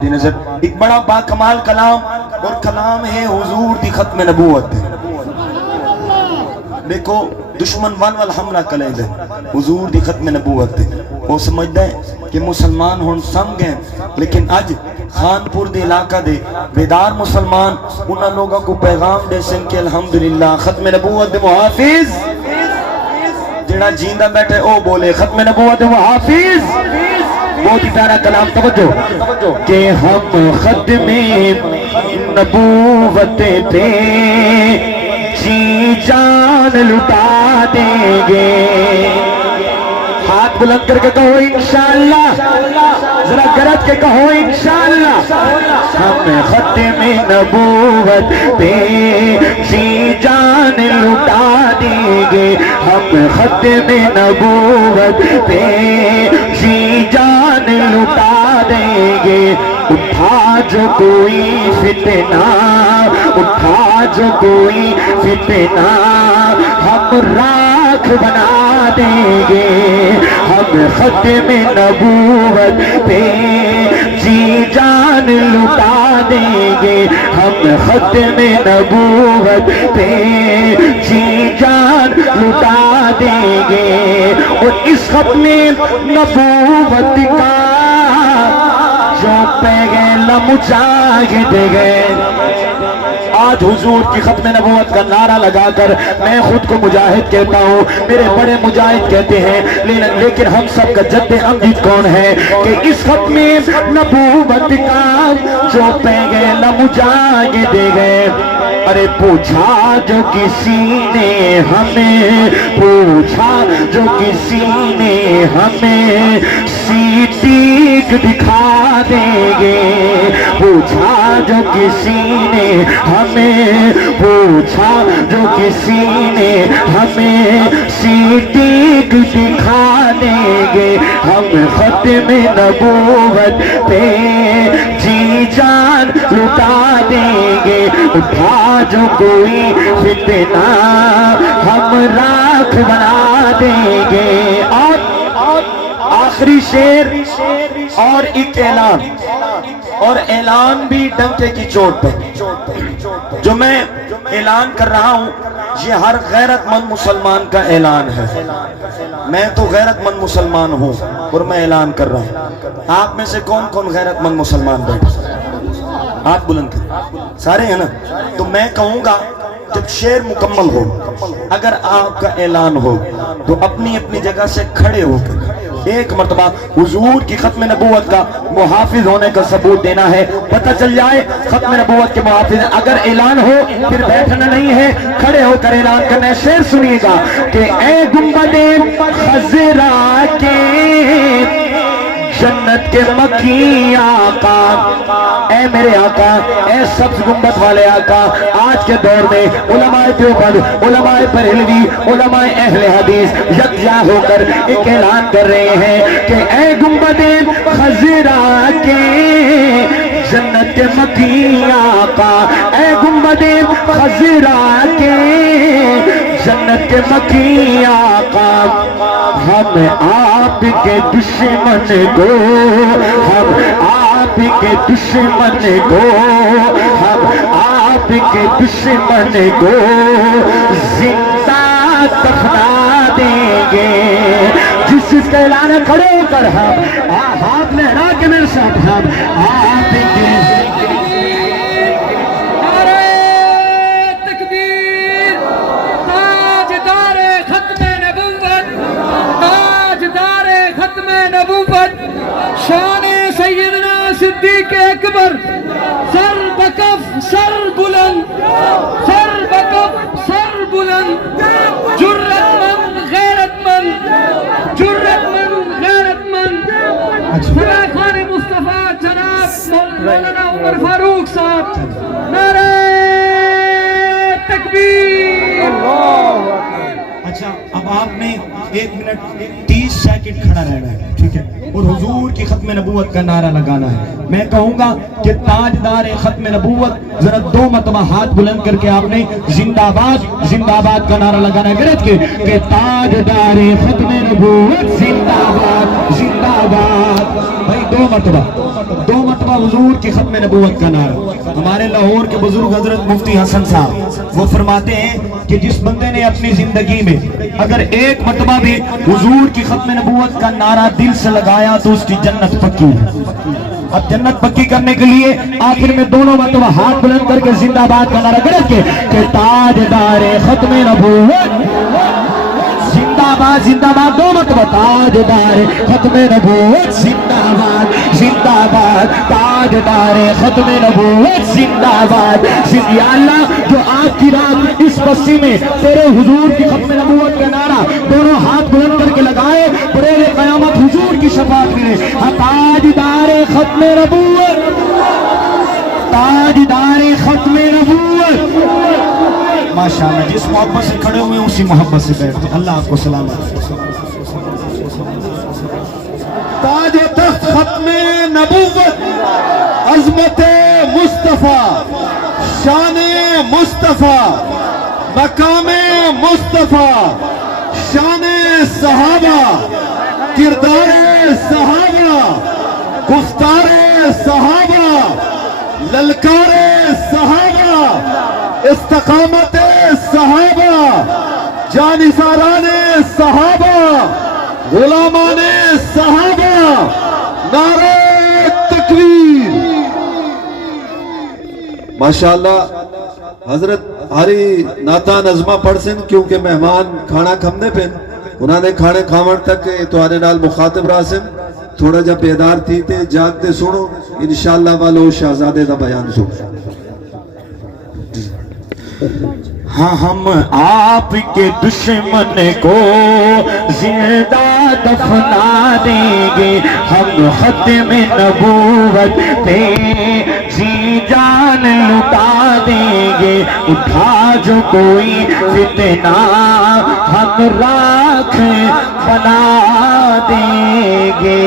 نظر ایک بڑا با کمال کلام اور کلام ہے حضور دی ختم نبوت. دیکھو دشمن ون وال حملہ کلے دے حضور دی ختم نبوت. وہ سمجھدا ہے کہ مسلمان ہون سمجھ گئے، لیکن اج خانپور دے علاقہ دے بیدار مسلمان انہاں لوگوں کو پیغام دے سن کہ الحمدللہ ختم نبوت دے محافظ جڑا جیندا بیٹھے او بولے ختم نبوت دے محافظ. بہت ہی پیارا کلام، توجہ کہ ہم ختم نبوت پہ جی جان لٹا دیں گے. ہاتھ بلند کر کے کہو انشاءاللہ، ذرا گرج کے کہو انشاءاللہ. ہم ختم نبوت پہ جی جان لٹا دیں گے. ہم ختم نبوت پہ جی جان لٹا دیں گے. اٹھا جو کوئی فتنہ، اٹھا جو کوئی فتنہ، ہم راکھ بنا دیں گے. ہم ختم نبوت پہ جی جان لٹا دیں گے. ہم ختم نبوت پہ جی جان لٹا دیں گے. اور اس ختم نبوت کا جو پیغام مجاہد گئے، آج حضور کی ختم نبوت کا نعرہ لگا کر میں خود کو مجاہد کہتا ہوں، میرے بڑے مجاہد کہتے ہیں، لیکن ہم سب کا جد امجد کون ہے کہ اس ختم نبوت کا جو پیغام مجاہد گئے. ارے پوچھا جو کسی نے ہمیں، پوچھا جو کسی نے ہمیں سیٹیک دکھا دیں گے. پوچھا جو کسی نے ہمیں، پوچھا جو کسی نے ہمیں سیٹیک دکھا دیں گے. ہم ختم نبوت پہ جی جان لٹا دیں گے. اٹھا جو کوئی فتنہ، ہم راکھ بنا دیں گے. اور آخری شعر اور ایک اعلان، اور اعلان بھی ڈنکے کی چوٹ پہ جو میں اعلان کر رہا ہوں، یہ ہر غیرت مند مسلمان کا اعلان ہے. میں تو غیرت مند مسلمان ہوں اور میں اعلان کر رہا ہوں. آپ میں سے کون کون غیرت مند مسلمان بیٹھے؟ ہاتھ بلند کریں. سارے ہیں نا؟ تو میں کہوں گا جب شعر مکمل ہو، اگر آپ کا اعلان ہو تو اپنی اپنی جگہ سے کھڑے ہو کر ایک مرتبہ حضور کی ختم نبوت کا محافظ ہونے کا ثبوت دینا ہے. پتہ چل جائے ختم نبوت کے محافظ. اگر اعلان ہو پھر بیٹھنا نہیں ہے، کھڑے ہو کر اعلان کرنا ہے. شعر سنیے گا کہ اے گنبد خضرا کے جنت کے مکی آقا، اے میرے آقا، اے سبز گنبد والے آقا. آج کے دور میں علماء دیوبند، علماء بریلوی، علماء اہل حدیث یکجا ہو کر ایک اعلان کر رہے ہیں کہ اے گنبد خضرا کے جنت کے مکی آقا، اے گنبد خضرا کے جنت کے مکی آقا، ہم آپ کے دشمن کو، ہم آپ کے دشمن کو، ہم آپ کے دشمن کو زندہ دفنا دیں گے. جس چیز کا اعلان ہے کھڑے ہو کر ہم ہاتھ لہرا کے میرے ساتھ ہم آپ کے شان سیدنا صدیق اکبر، سر بکف سر بلند، سر بکف سر بلند، جرت مند غیرت مند، جرت مند غیرت مند، سرا خان مصطفیٰ جناب مولانا عمر فاروق صاحب. نعرہ تکبیر. اچھا اب آپ میں 1 منٹ 30 سیکنڈ کھڑا رہنا ہے، ٹھیک ہے، اور حضور کی ختم نبوت کا نعرہ لگانا ہے۔ میں کہوں گا کہ تاجدار ختم نبوت ذرا 2 مرتبہ ہاتھ بلند کر کے آپ نے زندہ باد کا نعرہ لگانا ہے گرج کے کہ تاجدار ختم نبوت زندہ باد۔ بھائی 2 مرتبہ حضور کی ختم نبوت کا نعرہ۔ ہمارے لاہور کے بزرگ حضرت مفتی حسن صاحب وہ فرماتے ہیں کہ جس بندے نے اپنی زندگی میں اگر 1 مرتبہ بھی حضور کی ختم نبوت کا نعرہ دل سے لگایا تو اس کی جنت پکی ہے۔ اب جنت پکی کرنے کے لیے آخر میں دونوں مرتبہ ہاتھ بلند کر کے زندہ باد کا نعرہ گرج کے کہ تاجدار ختم نبوت زندہ باد 2 مرتبہ تاجدار ختم نبوت زندہ باد تاجدار ختم نبوت زندہ باد۔ یا اللہ جو آج کی رات اس بستی میں تیرے حضور کی ختم نبوت کا نعرہ دونوں ہاتھ بلند کر کے لگائے بروز قیامت حضور کی شفاعت ملے۔ تاجدار ختم نبوت تاجدار ختم نبوت۔ ماشاءاللہ جس محبت سے کھڑے ہوئے اسی محبت سے بیٹھتے۔ اللہ آپ کو سلامت۔ تاج تخت ختم نبوت، عظمت مصطفیٰ، شان مصطفیٰ، مقام مصطفیٰ، شان صحابہ، کردار صحابہ، گفتار صحابہ، للکار صحابہ، استقامت صحابہ، جانثاران صحابہ، غلامان صحابہ، نعرہ تکبیر۔ ماشاءاللہ حضرت ہری ناتا نظمہ پڑھ سن کیونکہ مہمان کھانا کھمنے پہ انہوں نے کھانے کھاون تک توانے نال مخاطب راسم تھوڑا جا بیدار تھی تے جاگتے سنو انشاءاللہ والو شہزادے دا بیان سنو۔ ہاں ہم آپ کے دشمن کو زندہ دفنا دیں گے، ہم ختم نبوت پہ جی جان لٹا دیں گے، اٹھا جو کوئی فتنہ ہم راکھ بنا دیں گے۔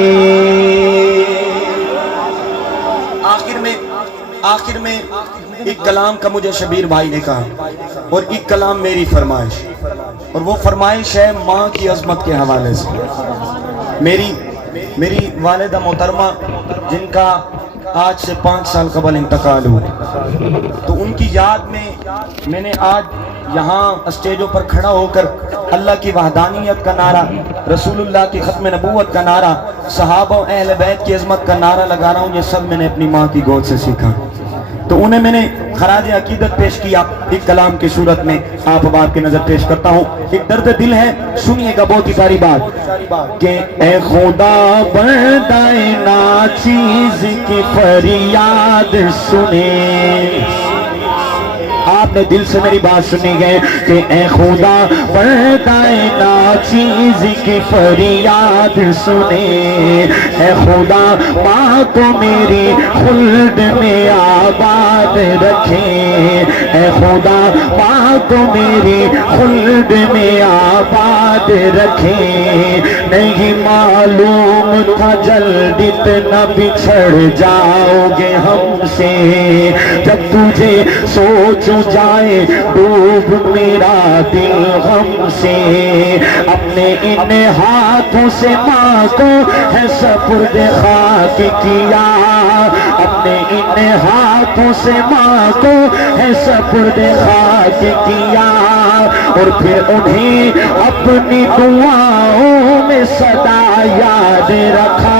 آخر میں ایک کلام کا مجھے شبیر بھائی نے کہا اور ایک کلام میری فرمائش، اور وہ فرمائش ہے ماں کی عظمت کے حوالے سے۔ میری والدہ محترمہ جن کا آج سے 5 سال قبل انتقال ہوا، تو ان کی یاد میں نے آج یہاں اسٹیجوں پر کھڑا ہو کر اللہ کی وحدانیت کا نعرہ، رسول اللہ کی ختم نبوت کا نعرہ، صحابہ و اہل بیت کی عظمت کا نعرہ لگا رہا ہوں۔ یہ سب میں نے اپنی ماں کی گود سے سیکھا، تو انہیں میں نے خراج عقیدت پیش کیا ایک کلام کی صورت میں۔ آپ اب آپ کی نظر پیش کرتا ہوں، ایک درد دل ہے، سنیے گا بہت ہی پیاری بات کہ اے خدا بندہ ناچیز کی فریاد سنے۔ آپ نے دل سے میری بات سنی گئے کہ اے خدا بندہ ناچیز کی فریاد سنے، اے خدا ماں کو میری خلد میں آباد رکھے، اے خدا ماں کو میری خلد میں آباد رکھے۔ نہیں معلوم تھا جلد اتنا بچھڑ جاؤ گے ہم سے، جب تجھے سوچ جائے ڈوب میرا دل غم سے، اپنے ان ہاتھوں سے ماں کو ہے سپرد خاک کیا، اپنے ان ہاتھوں سے ماں کو ہے سپرد خاک کیا، اور پھر انہیں اپنی دعاؤں میں صدا یاد رکھا۔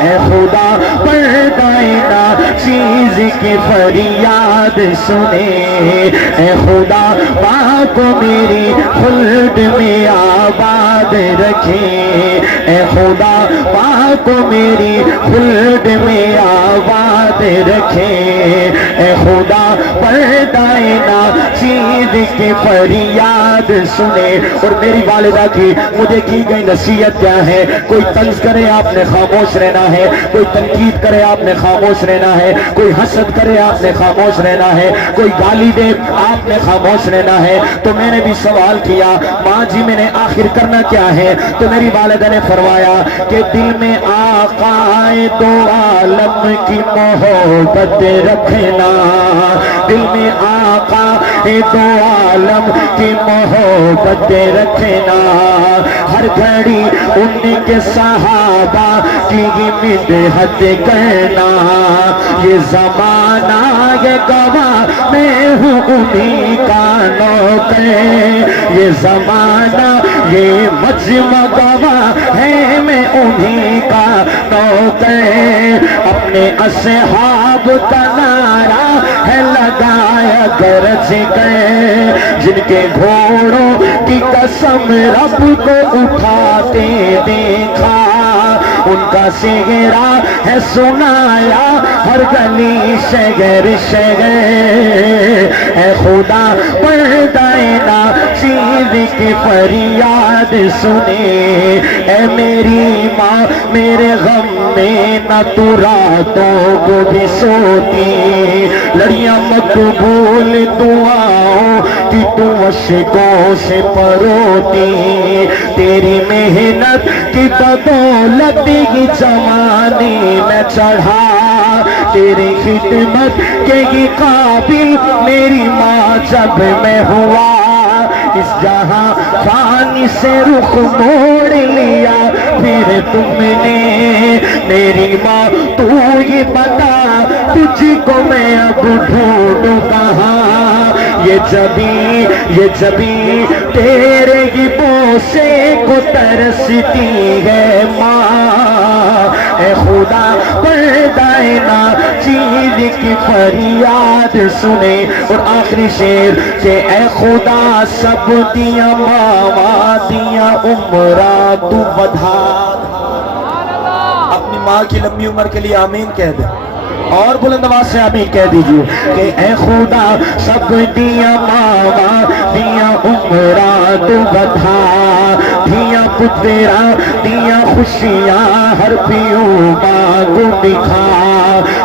اے خدا پردہ ناچیز کی فریاد سنے، اے خدا ماں کو میری خلد میں آباد رکھے، اے خدا ماں کو میری خلد میں آباد رکھے، اے خدا پردہ پردائنا چیز کی فریاد سنے. اور میری والدہ کی مجھے کی گئی نصیحت کیا ہے؟ کوئی طنز کرے آپ نے خاموش رہنا ہے, کوئی تنقید کرے آپ نے خاموش رہنا ہے, کوئی حسد کرے آپ نے خاموش رہنا ہے, کوئی گالی دے آپ نے خاموش رہنا ہے. تو میں نے بھی سوال کیا ماں جی میں نے آخر کرنا کیا ہے؟ تو میری والدہ نے فرمایا کہ دل میں آقا دو عالم کی محبت رکھنا, دل میں آقا دو عالم کی محبت رکھنا, ہر گھڑی ان کے صحابہ کی مدحت کرنا. یہ زمانہ یہ گواہ میں ہوں انہیں کا نوکر, یہ زمانہ یہ مجمع گواہ ہے میں انہیں کا نوکر. اپنے اصحاب کا نعرہ ہے لگایا گرج گئے, جن کے گھوڑوں کی قسم رب کو اٹھاتے دیکھا, ان کا چہرہ ہے سنایا ہر گلی شہر شہر. اے خدا پردائنا چیز کی فریاد سنے, اے میری ماں میرے غم میں نہ تو راتوں کو بھی سوتی, لڑیاں مقبول دعاؤں کی تو اشکوں سے پروتی. تیری محنت کی بدولت ہی جوانی میں چڑھا, تیری خدمت کے ہی قابل میری ماں جب میں ہوا. اس جہاں فانی سے رخ موڑ لیا پھر تم نے, میری ماں تو ہی بتا تجھ کو میں اب ڈھونڈوں کہاں. یہ جبھی تیرے ہی بوسے کو ترستی ہے ماں. اے خدا پردائنا چیز کی فریاد سنے. اور آخری شعر کہ اے خدا سب دیا ماما دیا عمرہ تو بدھا. اپنی ماں کی لمبی عمر کے لیے آمین کہہ دیں, اور بلند آواز سے آمین کہہ دیجئے کہ اے خدا سب دیا ماما دیا عمرہ تو بدھا, دیا پترا دیا خوشیاں ہر پیوں مانگو دکھا.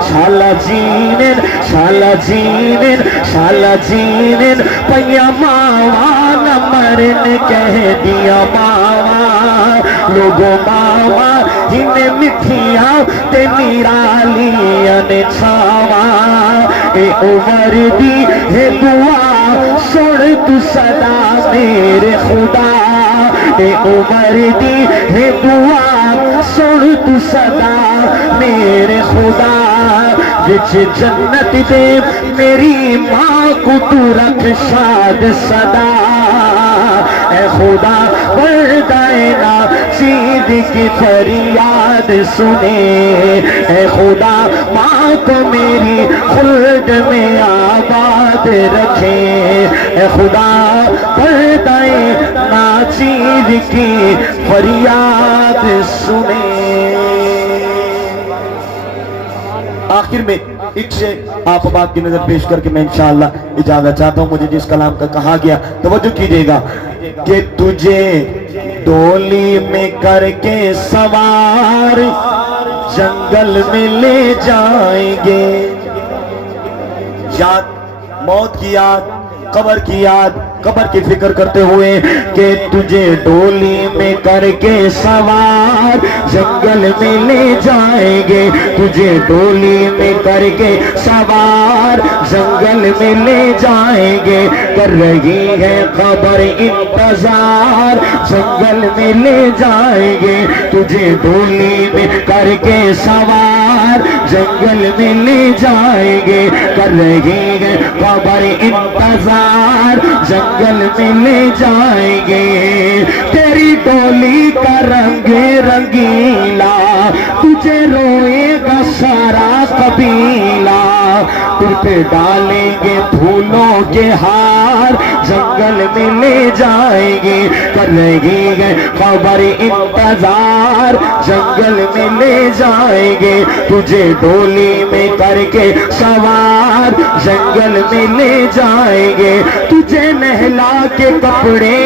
شالا جینن شالا جینن شالا جینن پیا ماما نہ مرن کہہ دیا ماما. لوگوں ماما جنہیں مٹھیاں تے نرالیاں نے چھاوا. اے عمر دی ہے دعا سن تو صدا میرے خدا, اے عمر دی ہے دعا سن تو صدا میرے خدا. جس جنت دے میری ماں کو تو رکھ شاد صدا. اے خدا پردائنا چیز کی فریاد سنے, اے خدا ماں کو میری خلد میں آباد رکھے. اے خدا پردائنا چیز کی فریاد سنے. آخر میں ایک سے آپ بات کی نظر پیش کر کے میں انشاءاللہ اجازت چاہتا ہوں. مجھے جس کلام کا کہا گیا توجہ کیجئے گا کہ تجھے ڈولی میں کر کے سوار جنگل میں لے جائیں گے. یاد موت کی یاد, قبر کی یاد, قبر کی فکر کرتے ہوئے کہ تجھے ڈولی میں کر کے سوار جنگل میں لے جائیں گے, تجھے ڈولی میں کر کے سوار جنگل میں لے جائیں گے. کر رہی ہے قبر انتظار جنگل میں لے جائیں گے, تجھے ڈولی میں کر کے سوار جنگل میں لے جائیں گے. کر رہی ہے قبر انتظار جنگل میں لے جائیں گے. تیری ڈولی کا رنگ رنگیلا تجھے روئے گا سارا قبیلہ, پھر پہ ڈالیں گے پھولوں کے ہار جنگل میں لے جائیں گے کر رہی ہے خبر انتظار جنگل میں لے جائیں گے تجھے ڈولی میں کر کے سوار جنگل میں لے جائیں گے تجھے نہلا کے کپڑے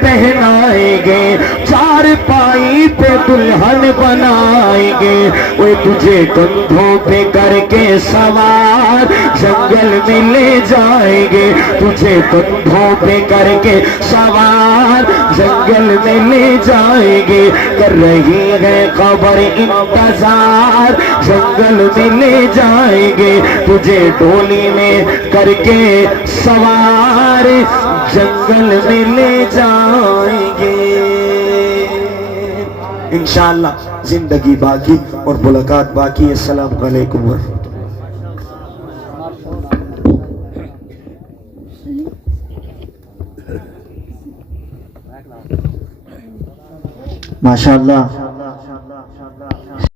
پہنائیں گے چار پائی پہ دلہن بنائیں گے وہ تجھے کندھوں پہ کر کے سوار جنگل میں لے جائیں گے تجھے کندھوں پہ کر کے سوار جنگل میں لے جائیں گے کر رہی ہے خبر انتظار جنگل میں لے جائیں گے تجھے ڈولی میں کر کے سوار جنگل میں لے جائیں گے انشاءاللہ زندگی باقی اور ملاقات باقی السلام علیکم ورحمۃ ماشاءاللہ